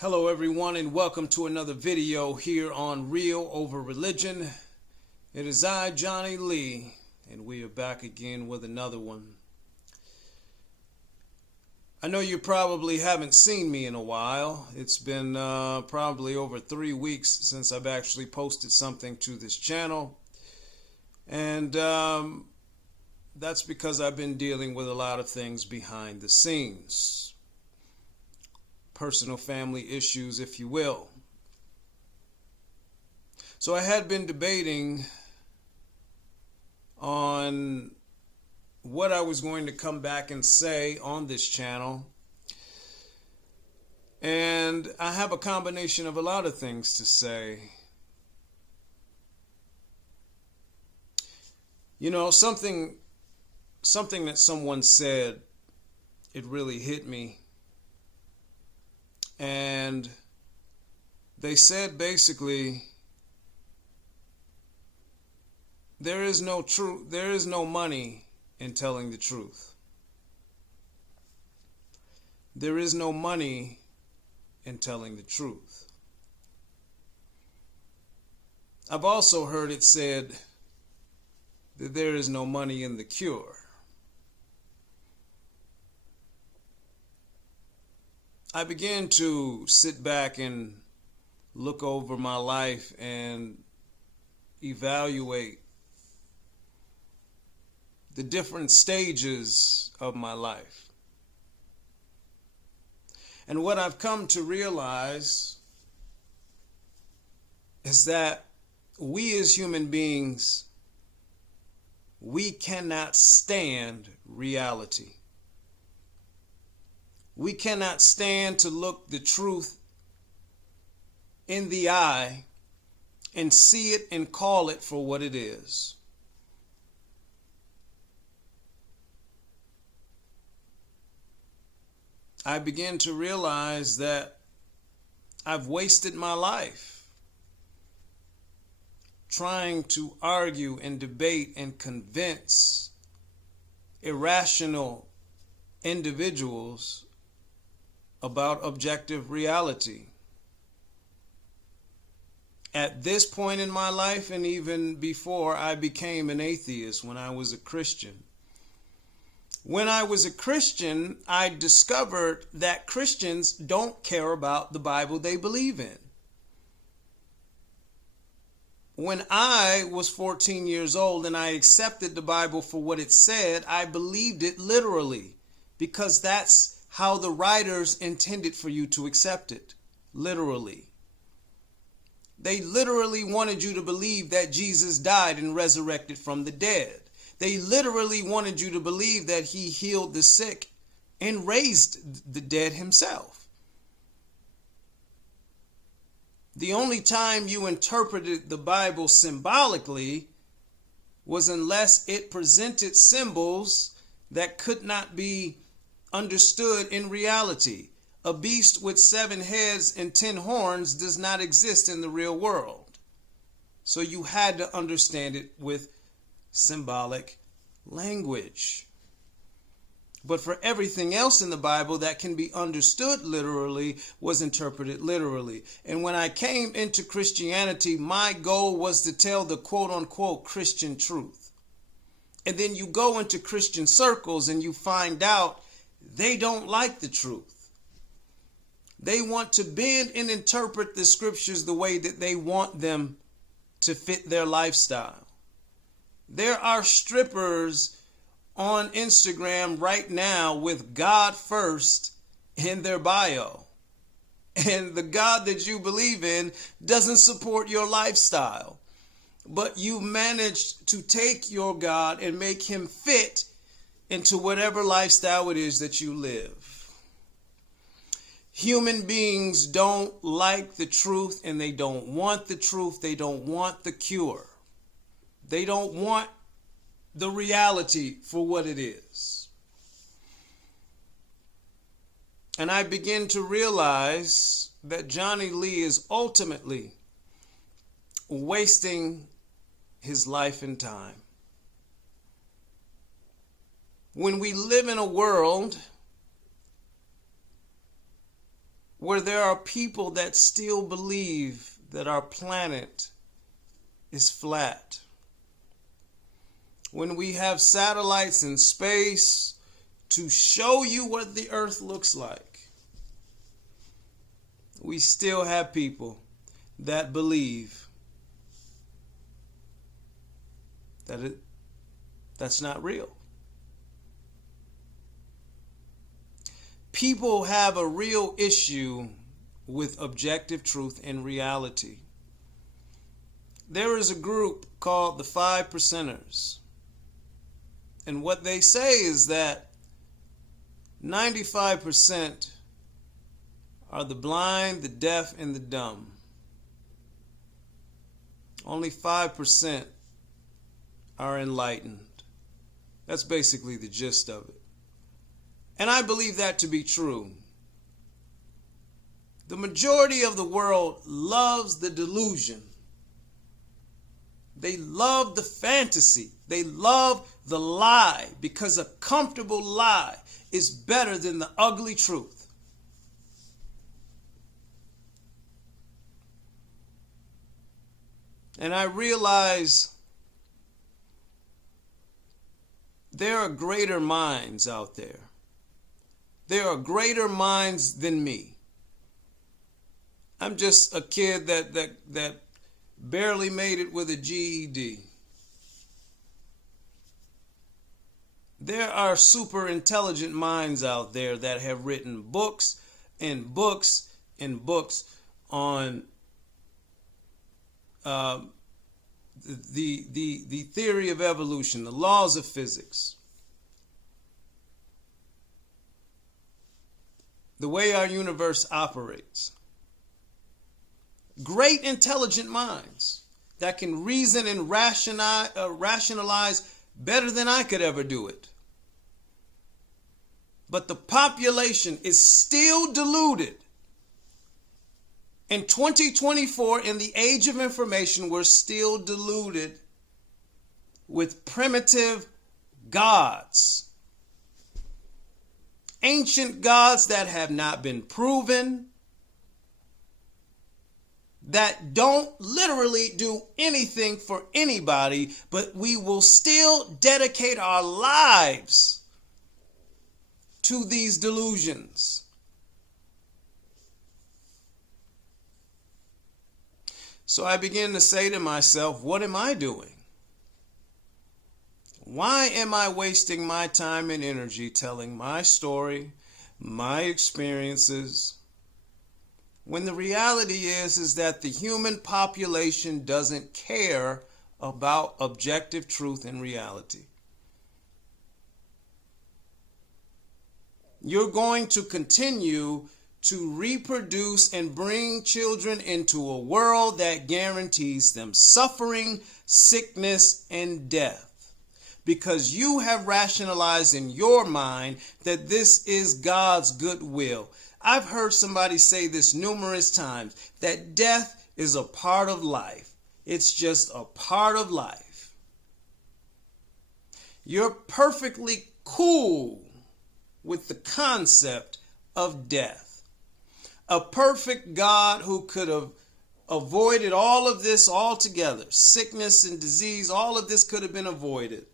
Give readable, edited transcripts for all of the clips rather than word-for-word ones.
Hello everyone, and welcome to another video here on Real Over Religion. It is I, Johnny Lee, and we are back again with another one. I know you probably haven't seen me in a while. It's been probably over 3 weeks since I've actually posted something to this channel. And that's because I've been dealing with a lot of things behind the scenes. Personal family issues, if you will. So I had been debating on what I was going to come back and say on this channel. And I have a combination of a lot of things to say. You know, something that someone said, it really hit me. And they said basically, there is no money in telling the truth. There is no money in telling the truth. I've also heard it said that there is no money in the cure. I began to sit back and look over my life and evaluate the different stages of my life. And what I've come to realize is that we as human beings, we cannot stand reality. We cannot stand to look the truth in the eye and see it and call it for what it is. I began to realize that I've wasted my life trying to argue and debate and convince irrational individuals about objective reality. At this point in my life, and even before I became an atheist, when I was a Christian. When I was a Christian, I discovered that Christians don't care about the Bible they believe in. When I was 14 years old and I accepted the Bible for what it said, I believed it literally, because that's how the writers intended for you to accept it, literally. They literally wanted you to believe that Jesus died and resurrected from the dead. They literally wanted you to believe that he healed the sick and raised the dead himself. The only time you interpreted the Bible symbolically was unless it presented symbols that could not be understood in reality. A beast with 7 heads and 10 horns does not exist in the real world. So you had to understand it with symbolic language. But for everything else in the Bible that can be understood literally was interpreted literally. And when I came into Christianity, my goal was to tell the quote-unquote Christian truth. And then you go into Christian circles and you find out they don't like the truth. They want to bend and interpret the scriptures the way that they want them to fit their lifestyle. There are strippers on Instagram right now with God first in their bio. And the God that you believe in doesn't support your lifestyle. But you managed to take your God and make him fit into whatever lifestyle it is that you live. Human beings don't like the truth, and they don't want the truth. They don't want the cure. They don't want the reality for what it is. And I begin to realize that Johnny Lee is ultimately wasting his life and time. When we live in a world where there are people that still believe that our planet is flat. When we have satellites in space to show you what the earth looks like, we still have people that believe that that's not real. People have a real issue with objective truth and reality. There is a group called the 5 Percenters. And what they say is that 95% are the blind, the deaf, and the dumb. Only 5% are enlightened. That's basically the gist of it. And I believe that to be true. The majority of the world loves the delusion. They love the fantasy. They love the lie, because a comfortable lie is better than the ugly truth. And I realize there are greater minds out there. There are greater minds than me. I'm just a kid that barely made it with a GED. There are super intelligent minds out there that have written books and books and books on the theory of evolution, the laws of physics, the way our universe operates. Great intelligent minds that can reason and rationalize better than I could ever do it. But the population is still deluded. In 2024, in the age of information, we're still deluded with primitive gods. Ancient gods that have not been proven, that don't literally do anything for anybody, but we will still dedicate our lives to these delusions. So I begin to say to myself, what am I doing? Why am I wasting my time and energy telling my story, my experiences, when the reality is that the human population doesn't care about objective truth and reality? You're going to continue to reproduce and bring children into a world that guarantees them suffering, sickness, and death, because you have rationalized in your mind that this is God's goodwill. I've heard somebody say this numerous times, that death is a part of life. It's just a part of life. You're perfectly cool with the concept of death. A perfect God who could have avoided all of this altogether, sickness and disease, all of this could have been avoided,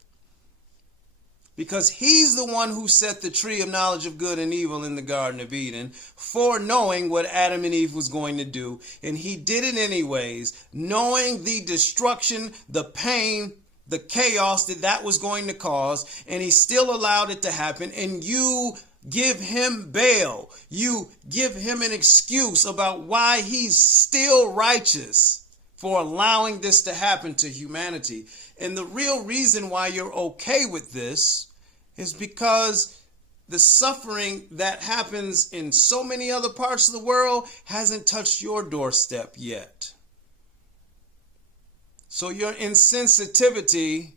because he's the one who set the tree of knowledge of good and evil in the Garden of Eden, foreknowing what Adam and Eve was going to do. And he did it anyways, knowing the destruction, the pain, the chaos that was going to cause, and he still allowed it to happen. And you give him bail. You give him an excuse about why he's still righteous for allowing this to happen to humanity. And the real reason why you're okay with this is because the suffering that happens in so many other parts of the world hasn't touched your doorstep yet. So your insensitivity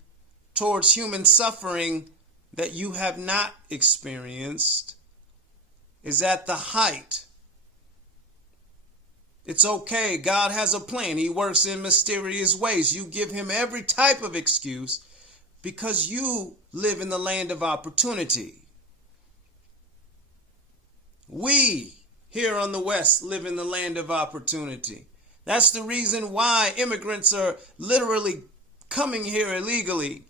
towards human suffering that you have not experienced is at the height. It's okay. God has a plan. He works in mysterious ways. You give him every type of excuse because you live in the land of opportunity. We here on the West live in the land of opportunity. That's the reason why immigrants are literally coming here illegally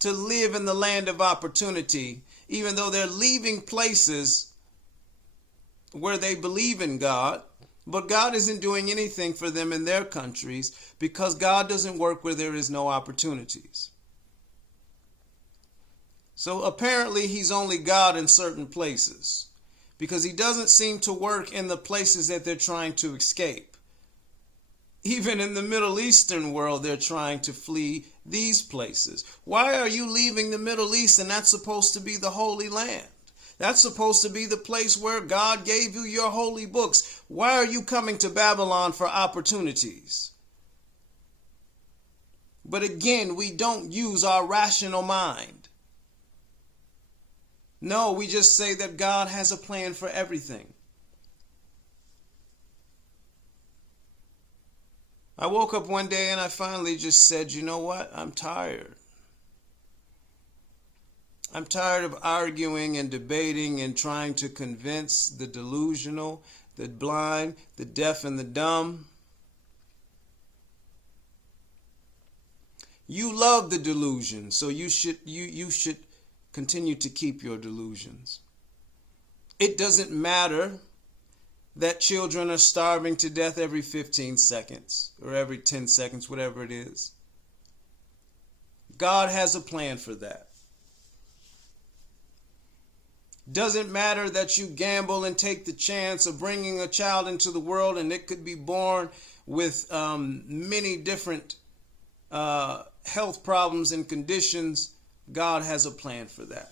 to live in the land of opportunity, even though they're leaving places where they believe in God. But God isn't doing anything for them in their countries because God doesn't work where there is no opportunities. So apparently he's only God in certain places because he doesn't seem to work in the places that they're trying to escape. Even in the Middle Eastern world, they're trying to flee these places. Why are you leaving the Middle East, and that's supposed to be the Holy Land? That's supposed to be the place where God gave you your holy books. Why are you coming to Babylon for opportunities? But again, we don't use our rational mind. No, we just say that God has a plan for everything. I woke up one day and I finally just said, you know what? I'm tired. I'm tired of arguing and debating and trying to convince the delusional, the blind, the deaf, and the dumb. You love the delusion, so you should continue to keep your delusions. It doesn't matter that children are starving to death every 15 seconds or every 10 seconds, whatever it is. God has a plan for that. Doesn't matter that you gamble and take the chance of bringing a child into the world and it could be born with many different health problems and conditions. God has a plan for that.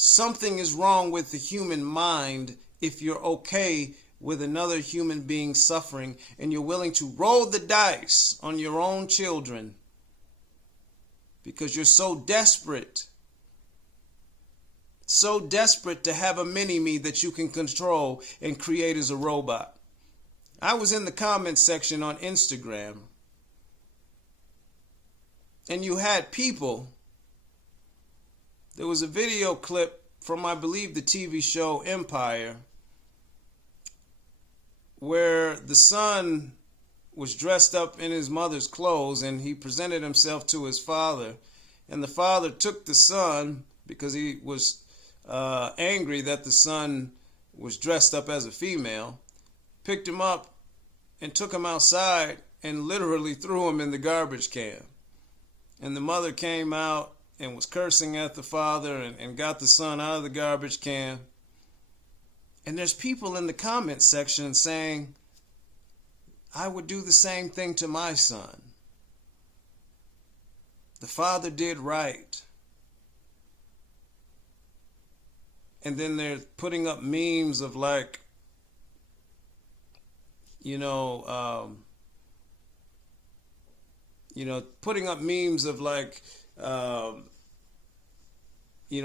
Something is wrong with the human mind if you're okay with another human being suffering and you're willing to roll the dice on your own children because you're so desperate to have a mini-me that you can control and create as a robot. I was in the comments section on Instagram, and you had people. There was a video clip from, I believe, the TV show Empire, where the son was dressed up in his mother's clothes and he presented himself to his father. And the father took the son because he was angry that the son was dressed up as a female, picked him up and took him outside and literally threw him in the garbage can. And the mother came out and was cursing at the father and got the son out of the garbage can. And there's people in the comment section saying, I would do the same thing to my son. The father did right. And then they're putting up memes of like, putting up memes of like,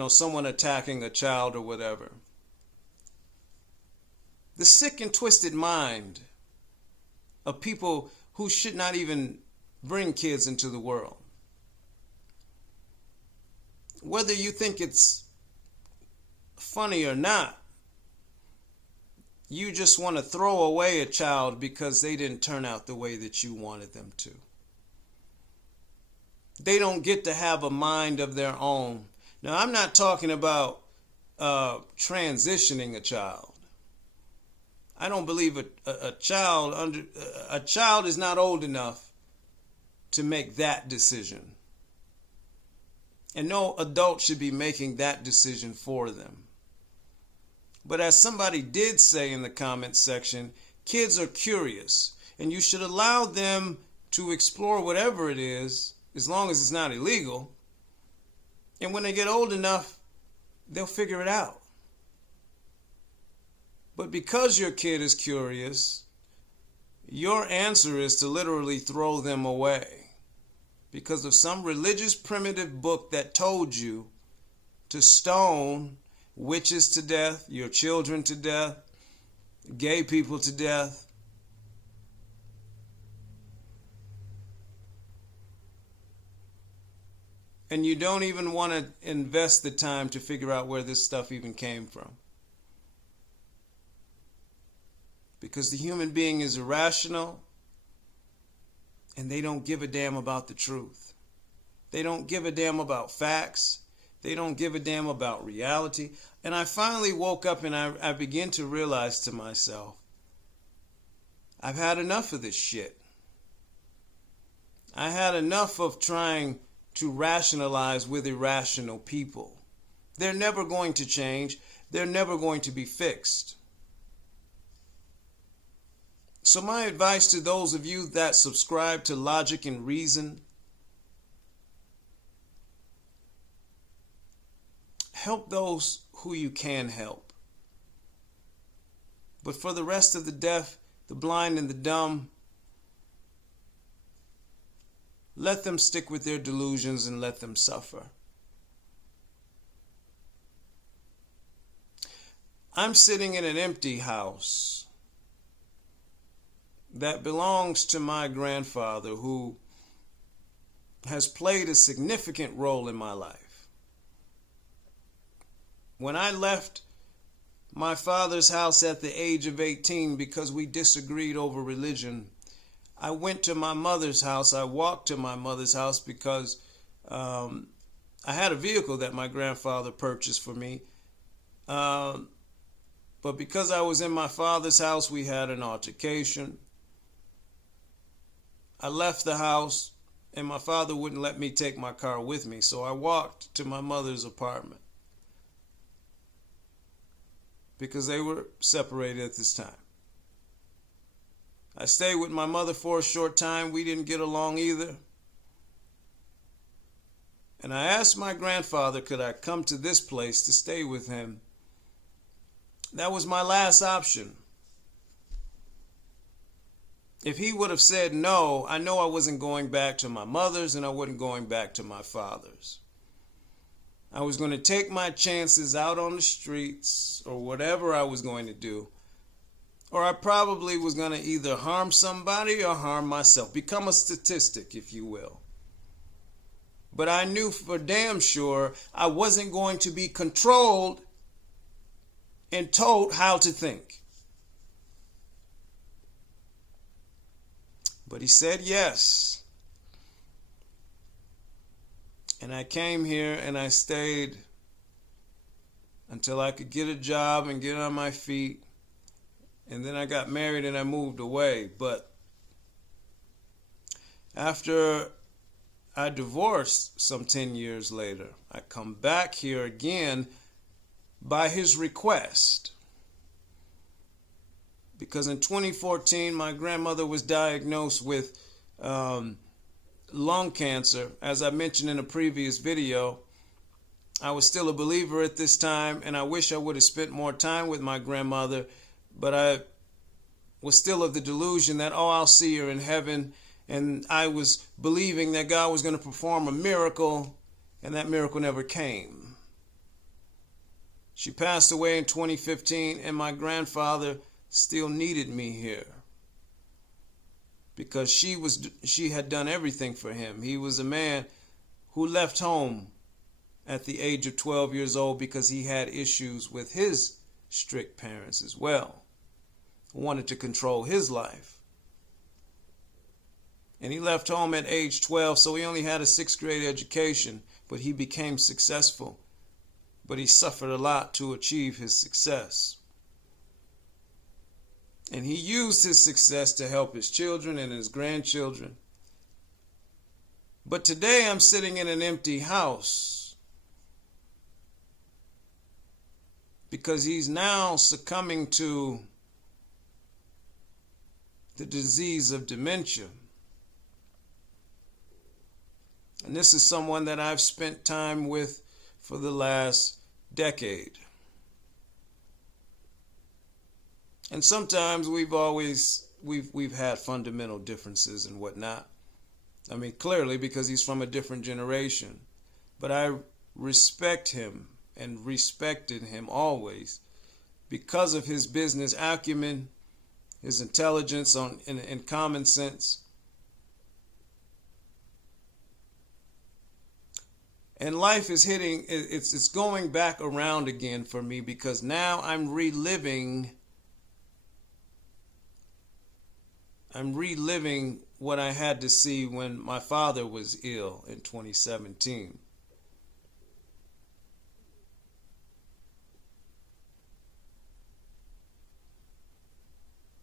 someone attacking a child or whatever. The sick and twisted mind of people who should not even bring kids into the world. Whether you think it's funny or not, you just want to throw away a child because they didn't turn out the way that you wanted them to. They don't get to have a mind of their own. Now, I'm not talking about transitioning a child. I don't believe a child is not old enough to make that decision. And no adult should be making that decision for them. But as somebody did say in the comment section, kids are curious, and you should allow them to explore whatever it is, as long as it's not illegal. And when they get old enough, they'll figure it out. But because your kid is curious, your answer is to literally throw them away because of some religious primitive book that told you to stone witches to death, your children to death, gay people to death. And you don't even want to invest the time to figure out where this stuff even came from. Because the human being is irrational, and they don't give a damn about the truth. They don't give a damn about facts. They don't give a damn about reality. And I finally woke up and I began to realize to myself, I've had enough of this shit. I had enough of trying to rationalize with irrational people. They're never going to change. They're never going to be fixed. So my advice to those of you that subscribe to logic and reason, help those who you can help. But for the rest of the deaf, the blind, and the dumb, let them stick with their delusions and let them suffer. I'm sitting in an empty house that belongs to my grandfather, who has played a significant role in my life. When I left my father's house at the age of 18 because we disagreed over religion, I went to my mother's house. I walked to my mother's house because I had a vehicle that my grandfather purchased for me. But because I was in my father's house, we had an altercation. I left the house, and my father wouldn't let me take my car with me, so I walked to my mother's apartment because they were separated at this time. I stayed with my mother for a short time. We didn't get along either. And I asked my grandfather, could I come to this place to stay with him? That was my last option. If he would have said no, I know I wasn't going back to my mother's and I wasn't going back to my father's. I was going to take my chances out on the streets or whatever I was going to do. Or I probably was going to either harm somebody or harm myself. Become a statistic, if you will. But I knew for damn sure I wasn't going to be controlled and told how to think. But he said yes. And I came here and I stayed until I could get a job and get on my feet. And then I got married and I moved away. But after I divorced some 10 years later, I come back here again by his request. Because in 2014, my grandmother was diagnosed with lung cancer. As I mentioned in a previous video, I was still a believer at this time, and I wish I would have spent more time with my grandmother. But I was still of the delusion that, oh, I'll see her in heaven. And I was believing that God was going to perform a miracle, and that miracle never came. She passed away in 2015, and my grandfather still needed me here because she had done everything for him. He was a man who left home at the age of 12 years old because he had issues with his strict parents as well. Wanted to control his life. And he left home at age 12, so he only had a 6th grade education, but he became successful. But he suffered a lot to achieve his success. And he used his success to help his children and his grandchildren. But today I'm sitting in an empty house because he's now succumbing to the disease of dementia. And this is someone that I've spent time with for the last decade. And sometimes we've had fundamental differences and whatnot. I mean, clearly because he's from a different generation. But I respect him and respected him always because of his business acumen, his intelligence and common sense. And life is hitting, it's going back around again for me, because now I'm reliving what I had to see when my father was ill in 2017.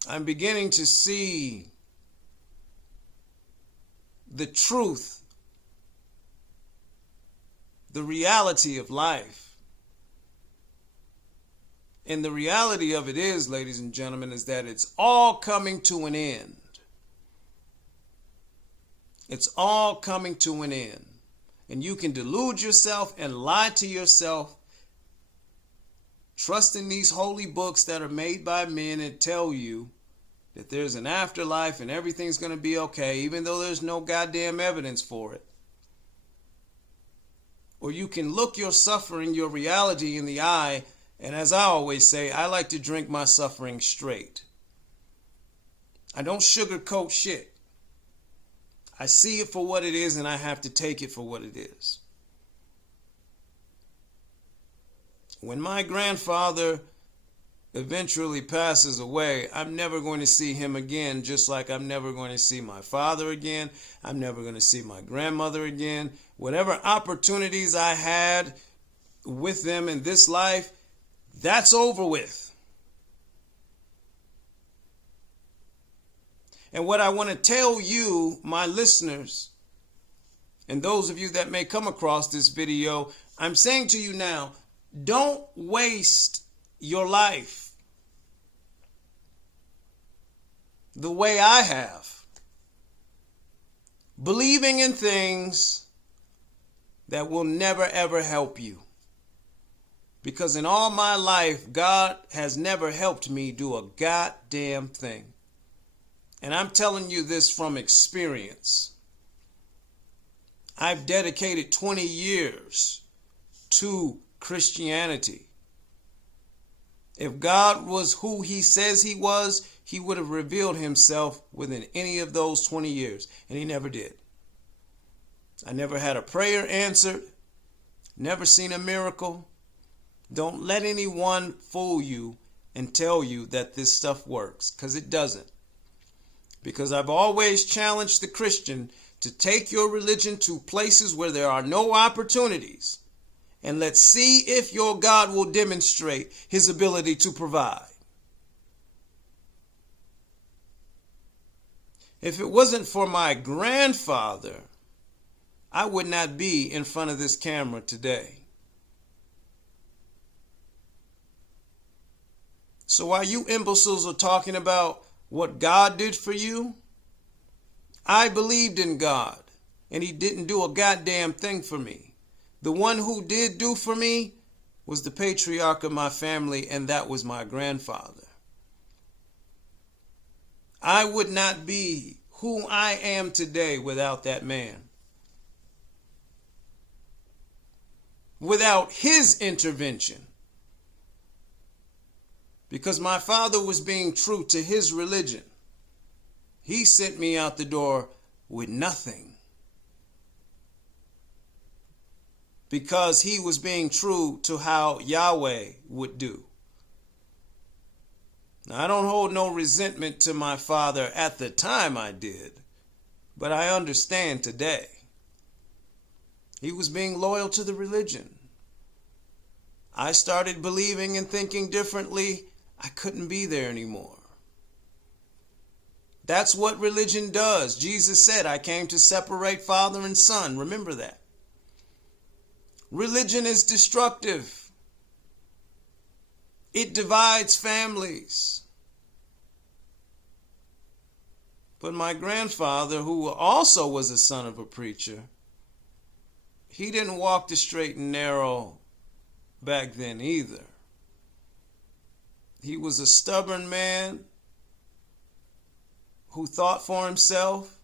I'm beginning to see the truth, the reality of life. And the reality of it is, ladies and gentlemen, is that it's all coming to an end. It's all coming to an end. And you can delude yourself and lie to yourself, trusting these holy books that are made by men and tell you that there's an afterlife and everything's going to be okay, even though there's no goddamn evidence for it. Or you can look your suffering, your reality in the eye, and as I always say, I like to drink my suffering straight. I don't sugarcoat shit. I see it for what it is, and I have to take it for what it is. When my grandfather eventually passes away, I'm never going to see him again, just like I'm never going to see my father again. I'm never going to see my grandmother again. Whatever opportunities I had with them in this life, that's over with. And what I want to tell you, my listeners, and those of you that may come across this video, I'm saying to you now, don't waste your life the way I have, believing in things that will never ever help you. Because in all my life, God has never helped me do a goddamn thing. And I'm telling you this from experience. I've dedicated 20 years to Christianity. If God was who he says he was, he would have revealed himself within any of those 20 years. And he never did. I never had a prayer answered. Never seen a miracle. Don't let anyone fool you and tell you that this stuff works, because it doesn't. Because I've always challenged the Christian to take your religion to places where there are no opportunities, and let's see if your God will demonstrate his ability to provide. If it wasn't for my grandfather, I would not be in front of this camera today. So while you imbeciles are talking about what God did for you, I believed in God, and he didn't do a goddamn thing for me. The one who did do for me was the patriarch of my family, and that was my grandfather. I would not be who I am today without that man. Without his intervention. Because my father was being true to his religion. He sent me out the door with nothing. Because he was being true to how Yahweh would do. Now, I don't hold no resentment to my father at the time I did, but I understand today. He was being loyal to the religion. I started believing and thinking differently. I couldn't be there anymore. That's what religion does. Jesus said, I came to separate father and son. Remember that. Religion is destructive. It divides families. But my grandfather, who also was a son of a preacher, he didn't walk the straight and narrow back then either. He was a stubborn man who thought for himself,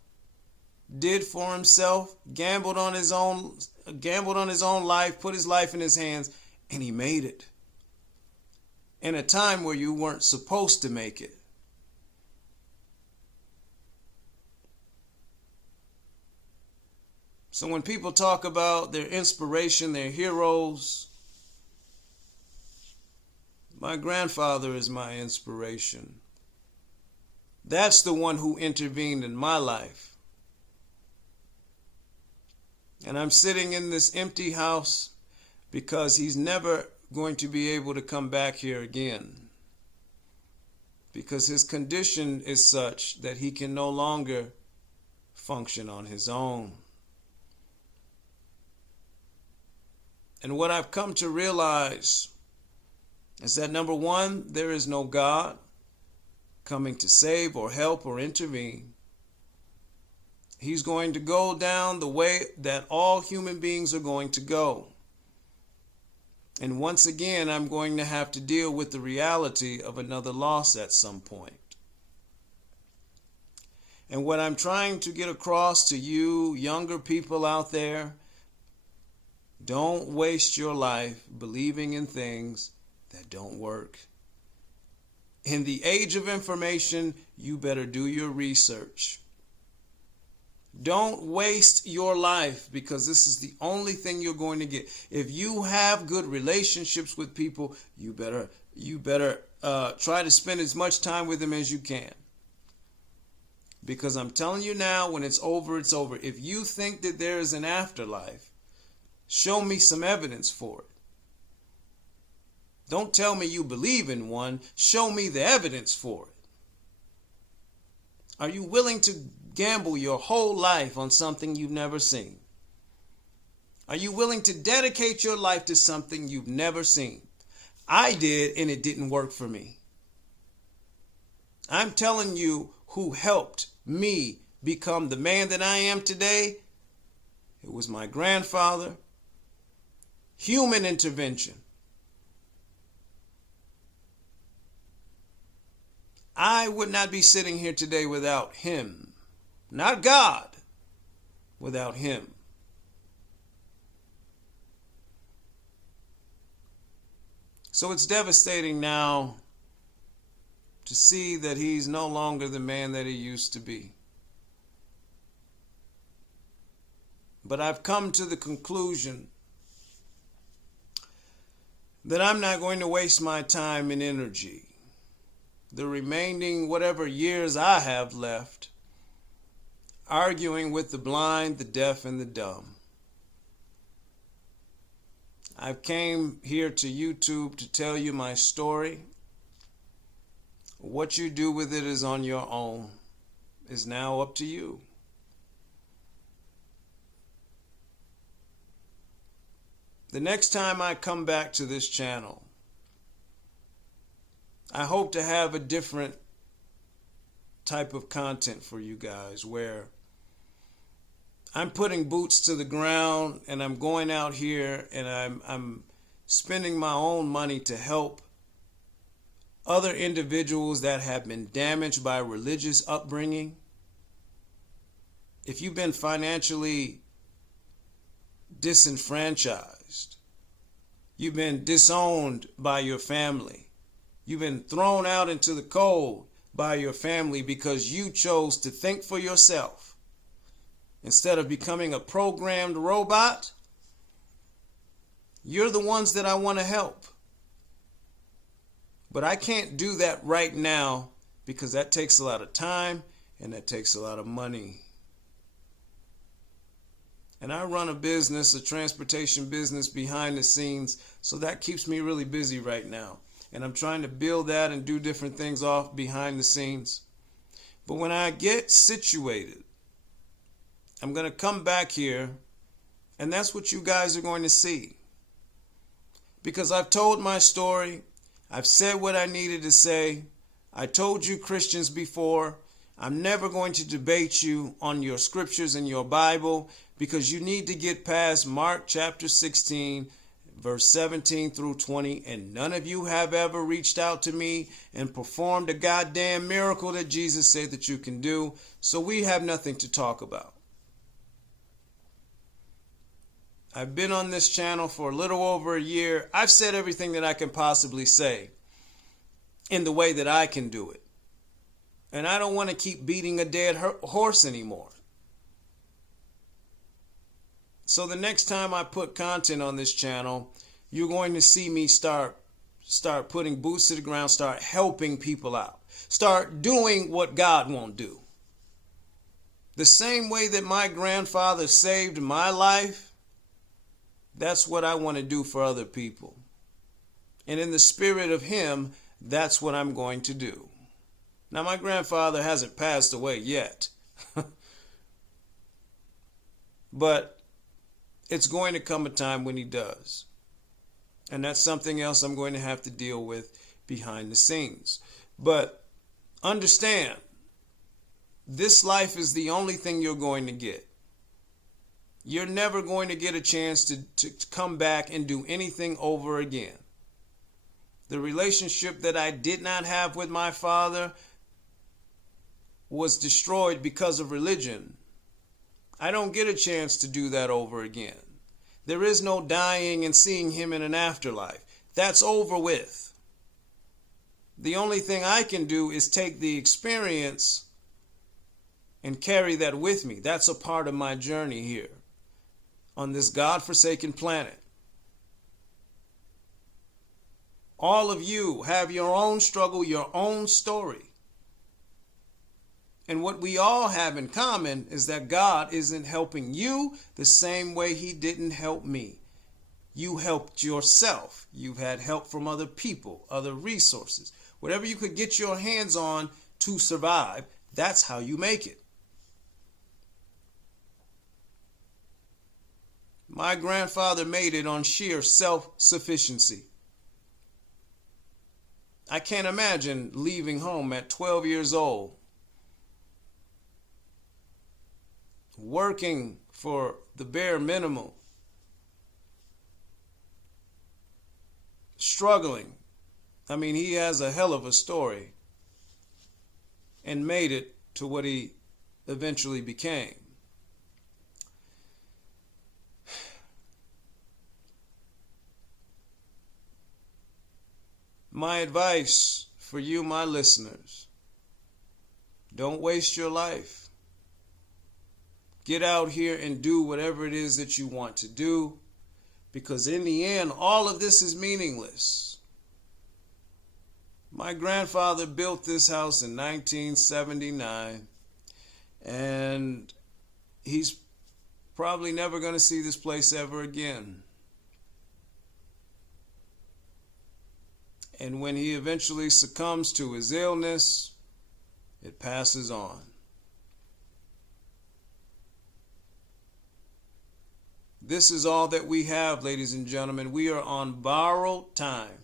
did for himself, gambled on his own life, put his life in his hands, and he made it. In a time where you weren't supposed to make it. So when people talk about their inspiration, their heroes, my grandfather is my inspiration. That's the one who intervened in my life. And I'm sitting in this empty house because he's never going to be able to come back here again. Because his condition is such that he can no longer function on his own. And what I've come to realize is that, number one, there is no God coming to save or help or intervene. He's going to go down the way that all human beings are going to go. And once again, I'm going to have to deal with the reality of another loss at some point. And what I'm trying to get across to you younger people out there, don't waste your life believing in things that don't work. In the age of information, you better do your research. Don't waste your life, because this is the only thing you're going to get. If you have good relationships with people, you better try to spend as much time with them as you can. Because I'm telling you now, when it's over, it's over. If you think that there is an afterlife, show me some evidence for it. Don't tell me you believe in one. Show me the evidence for it. Are you willing to gamble your whole life on something you've never seen? Are you willing to dedicate your life to something you've never seen? I did, and it didn't work for me. I'm telling you who helped me become the man that I am today. It was my grandfather. Human intervention. I would not be sitting here today without him. Not God, without him. So it's devastating now to see that he's no longer the man that he used to be. But I've come to the conclusion that I'm not going to waste my time and energy, the remaining whatever years I have left, arguing with the blind, the deaf, and the dumb. I came here to YouTube to tell you my story. What you do with it is on your own. It's now up to you. The next time I come back to this channel, I hope to have a different type of content for you guys, where I'm putting boots to the ground and I'm going out here and I'm spending my own money to help other individuals that have been damaged by religious upbringing. If you've been financially disenfranchised, you've been disowned by your family, you've been thrown out into the cold by your family because you chose to think for yourself instead of becoming a programmed robot, you're the ones that I want to help. But I can't do that right now because that takes a lot of time and that takes a lot of money. And I run a business, a transportation business behind the scenes, so that keeps me really busy right now. And I'm trying to build that and do different things off behind the scenes. But when I get situated, I'm going to come back here, and that's what you guys are going to see. Because I've told my story. I've said what I needed to say. I told you Christians before, I'm never going to debate you on your scriptures and your Bible, because you need to get past Mark chapter 16, verse 17 through 20, and none of you have ever reached out to me and performed a goddamn miracle that Jesus said that you can do, so we have nothing to talk about. I've been on this channel for a little over a year. I've said everything that I can possibly say in the way that I can do it. And I don't want to keep beating a dead horse anymore. So the next time I put content on this channel, you're going to see me start putting boots to the ground, start helping people out, start doing what God won't do. The same way that my grandfather saved my life, that's what I want to do for other people. And in the spirit of him, that's what I'm going to do. Now, my grandfather hasn't passed away yet, but it's going to come a time when he does. And that's something else I'm going to have to deal with behind the scenes. But understand, this life is the only thing you're going to get. You're never going to get a chance to come back and do anything over again. The relationship that I did not have with my father was destroyed because of religion. I don't get a chance to do that over again. There is no dying and seeing him in an afterlife. That's over with. The only thing I can do is take the experience and carry that with me. That's a part of my journey here on this God-forsaken planet. All of you have your own struggle, your own story. And what we all have in common is that God isn't helping you the same way he didn't help me. You helped yourself. You've had help from other people, other resources. Whatever you could get your hands on to survive, that's how you make it. My grandfather made it on sheer self-sufficiency. I can't imagine leaving home at 12 years old, working for the bare minimum, struggling. I mean, he has a hell of a story and made it to what he eventually became. My advice for you, my listeners, don't waste your life. Get out here and do whatever it is that you want to do, because in the end, all of this is meaningless. My grandfather built this house in 1979, and he's probably never going to see this place ever again. And when he eventually succumbs to his illness, it passes on. This is all that we have, ladies and gentlemen. We are on borrowed time.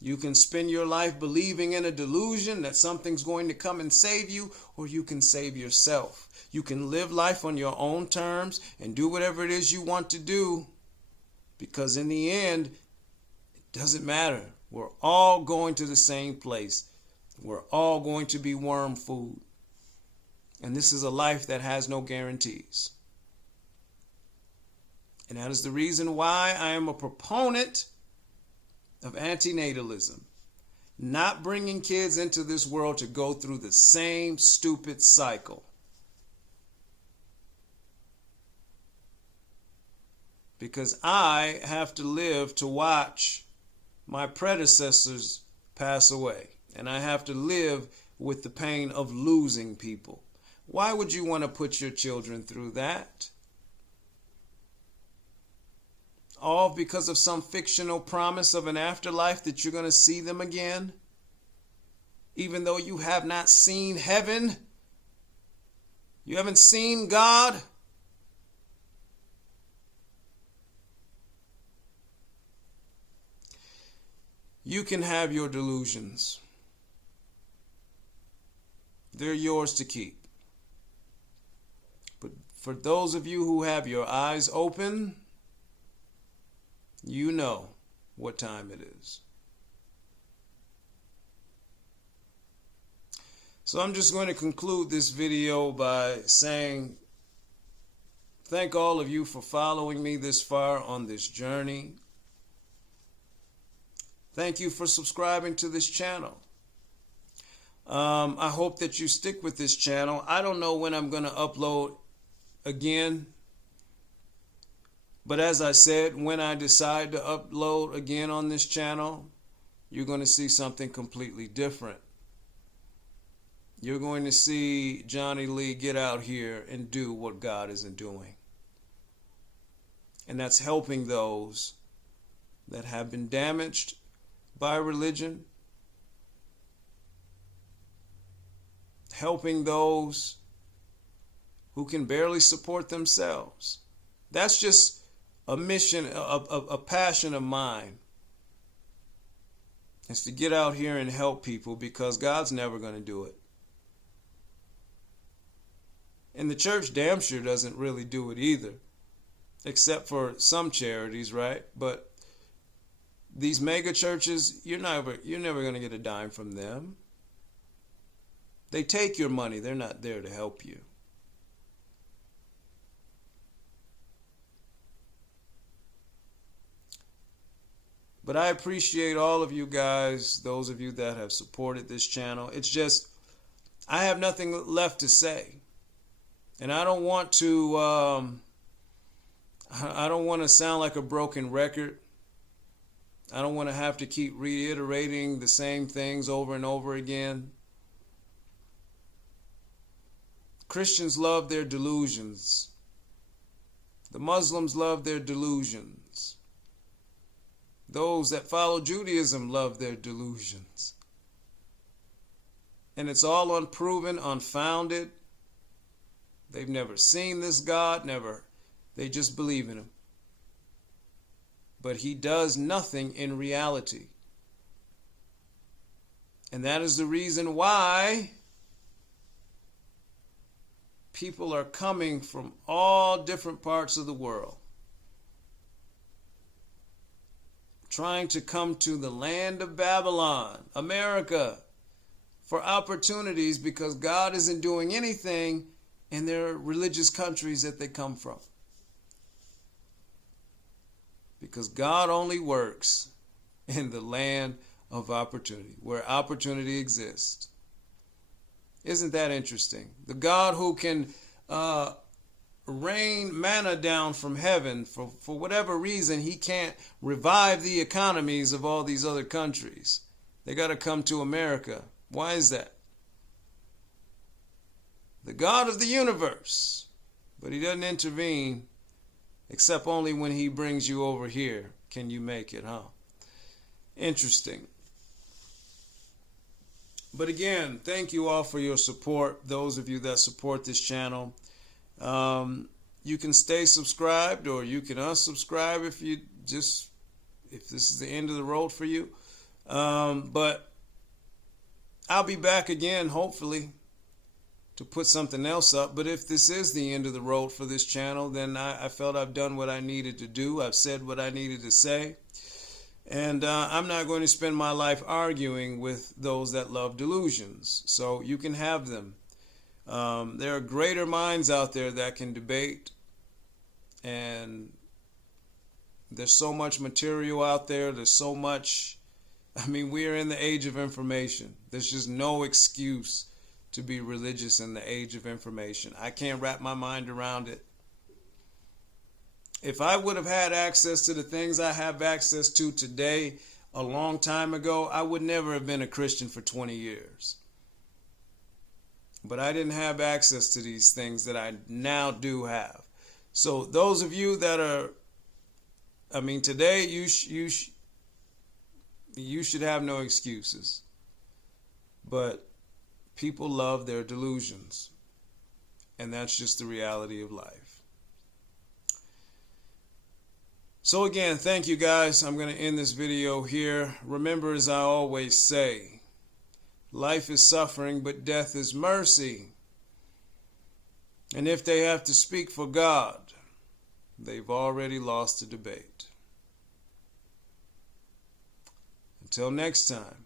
You can spend your life believing in a delusion that something's going to come and save you, or you can save yourself. You can live life on your own terms and do whatever it is you want to do, because in the end, it doesn't matter. We're all going to the same place. We're all going to be worm food. And this is a life that has no guarantees. And that is the reason why I am a proponent of antinatalism. Not bringing kids into this world to go through the same stupid cycle. Because I have to live to watch my predecessors pass away. And I have to live with the pain of losing people. Why would you want to put your children through that? All because of some fictional promise of an afterlife that you're going to see them again? Even though you have not seen heaven? You haven't seen God? You can have your delusions. They're yours to keep. But for those of you who have your eyes open, you know what time it is. So I'm just going to conclude this video by saying thank all of you for following me this far on this journey. Thank you for subscribing to this channel. I hope that you stick with this channel. I don't know when I'm going to upload again. But as I said, when I decide to upload again on this channel, you're going to see something completely different. You're going to see Johnny Lee get out here and do what God isn't doing. And that's helping those that have been damaged by religion, helping those who can barely support themselves. That's just a mission, a passion of mine. It's to get out here and help people, because God's never going to do it. And the church damn sure doesn't really do it either, except for some charities, right? But these mega churches, you're never going to get a dime from them. They take your money. They're not there to help you. But I appreciate all of you guys, those of you that have supported this channel. It's just, I have nothing left to say. And I don't want to sound like a broken record. I don't want to have to keep reiterating the same things over and over again. Christians love their delusions. The Muslims love their delusions. Those that follow Judaism love their delusions. And it's all unproven, unfounded. They've never seen this God, they just believe in him. But he does nothing in reality. And that is the reason why people are coming from all different parts of the world, trying to come to the land of Babylon, America, for opportunities, because God isn't doing anything in their religious countries that they come from. Because God only works in the land of opportunity, where opportunity exists. Isn't that interesting? The God who can rain manna down from heaven, for whatever reason, he can't revive the economies of all these other countries. They got to come to America. Why is that? The God of the universe. But he doesn't intervene, except only when he brings you over here. Can you make it, huh? Interesting. But again, thank you all for your support. Those of you that support this channel. You can stay subscribed, or you can unsubscribe if this is the end of the road for you. But I'll be back again, hopefully, to put something else up. But if this is the end of the road for this channel, then I felt I've done what I needed to do. I've said what I needed to say. And I'm not going to spend my life arguing with those that love delusions. So you can have them. There are greater minds out there that can debate. And there's so much material out there. There's so much. I mean, we are in the age of information. There's just no excuse to be religious in the age of information. I can't wrap my mind around it. If I would have had access to the things I have access to today a long time ago, I would never have been a Christian for 20 years. But I didn't have access to these things that I now do have. So those of you that are, today you should have no excuses. But people love their delusions. And that's just the reality of life. So again, thank you guys. I'm going to end this video here. Remember, as I always say, life is suffering, but death is mercy. And if they have to speak for God, they've already lost the debate. Until next time.